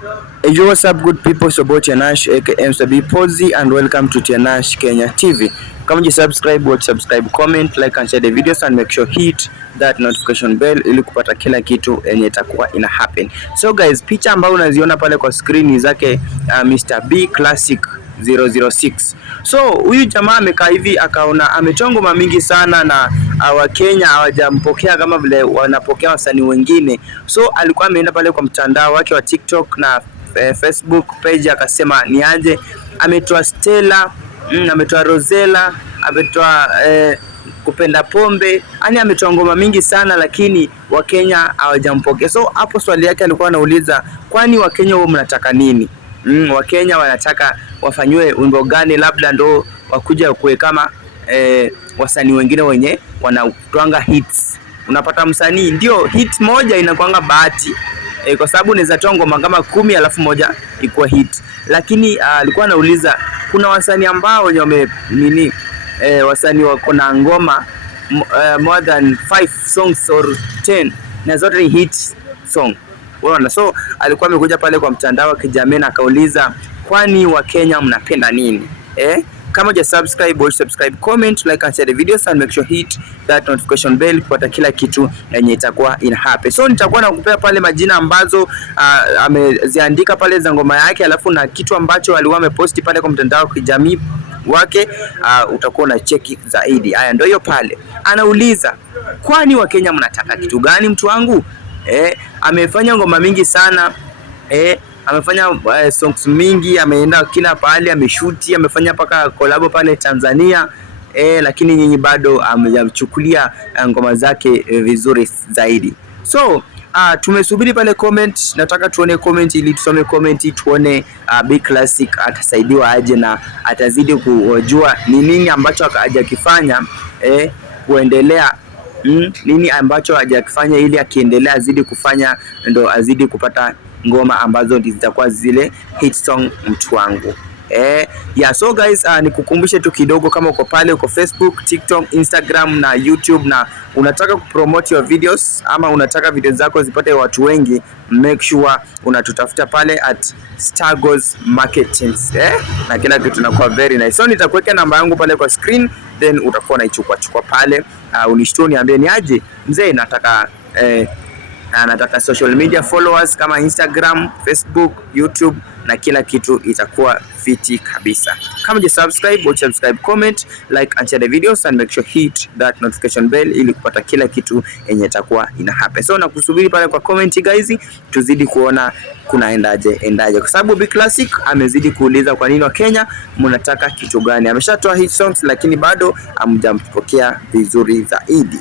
Yo, what's up good people, so about Tianash aka Mr. B Posy, and welcome to Tianash Kenya TV. Kama you subscribe, watch, subscribe, comment, like and share the videos, and make sure hit that notification bell ili kupata kila kitu yenye itakuwa ina happen. So guys, picha ambayo unaziona pale kwa screen zake Mr. B Classic 006. So huyu jamaa amekaa hivi akaona amechongwa mingi sana na Wakenya hawajampokea kama vile wanapokea wasanii wengine. So alikuwa ameenda pale kwa mtandao wake wa TikTok na Facebook page akasema ni aje, ametoa Stella, ametoa Rosella, ametoa kupenda pombe, yani ametoa ngoma mingi sana, lakini Wakenya hawajampokea. So hapo swali yake alikuwa anauliza, kwani Wakenya wao mnataka nini? Wakenya wanataka wafanywe wimbo gani, labda ndo wakuja kuwe kama wasanii wengine wenye wanatwanga hits. Unapata msanii ndio hit moja inakuanga bahati, kwa sababu unaweza toa ngoma kama 10 alafu moja ikuwa hit. Lakini alikuwa anauliza kuna wasanii ambao wenye wasanii wako na ngoma more than 5 songs or 10 na zote ni hit song. Unaona, so alikuwa amekuja pale kwa mtandao wa kijamii na akauliza, kwani Wakenya mnapenda nini? Kama uja subscribe, watch, subscribe, comment, like and share the videos, and make sure hit that notification bell kupata kila kitu yenye itakuwa ina happen. So nitakuwa nakupea pale majina ambazo ameziandika pale za ngoma yake, alafu na kitu ambacho alikuwa ameposti pale kwa mtandao wa kijamii wake, utakuwa na cheki zaidi. Haya ndio hiyo pale. Anauliza, kwani Wakenya mnataka kitu gani mtu wangu? Amefanya ngoma mingi sana, amefanya songs mingi, ameenda kila pahali, ameshuti, amefanya paka collab pale Tanzania, lakini nyinyi bado amemchukulia ngoma zake vizuri zaidi. So tumesubiri pale comment, nataka tuone comment ili tusome comment tuone Big Classic atasaidiwa aje na atazidi kujua ni nini ambacho hajakifanya kuendelea, nini ambacho hajakifanya ili akiendelea azidi kufanya ndo azidi kupata ngoma ambazo zitakuwa zile hit song mtu wangu. So guys, nikukumbushe tu kidogo, kama uko pale uko Facebook, TikTok, Instagram na YouTube na unataka kupromote your videos ama unataka video zako zipate watu wengi, make sure unatutafuta pale at Stargoes Marketing, na kila kitu inakuwa very nice. So nitakuweka namba yangu pale kwa screen, then utakuwa unaichukua pale, unishtoni niambie ni aje mzee, nataka social media followers kama Instagram, Facebook, YouTube na kila kitu itakuwa fiti kabisa. Kama je subscribe, watch, subscribe, comment, like and share the videos, and make sure hit that notification bell ili kupata kila kitu yenye itakuwa ina happen. So nakusubiri pale kwa comment guys, tuzidi kuona kunaendaje kwa sababu Big Classic amezidi kuuliza kwa nini Wakenya mnataka kitu gani. Ameshatoa hit songs lakini bado hamjampokea vizuri zaidi.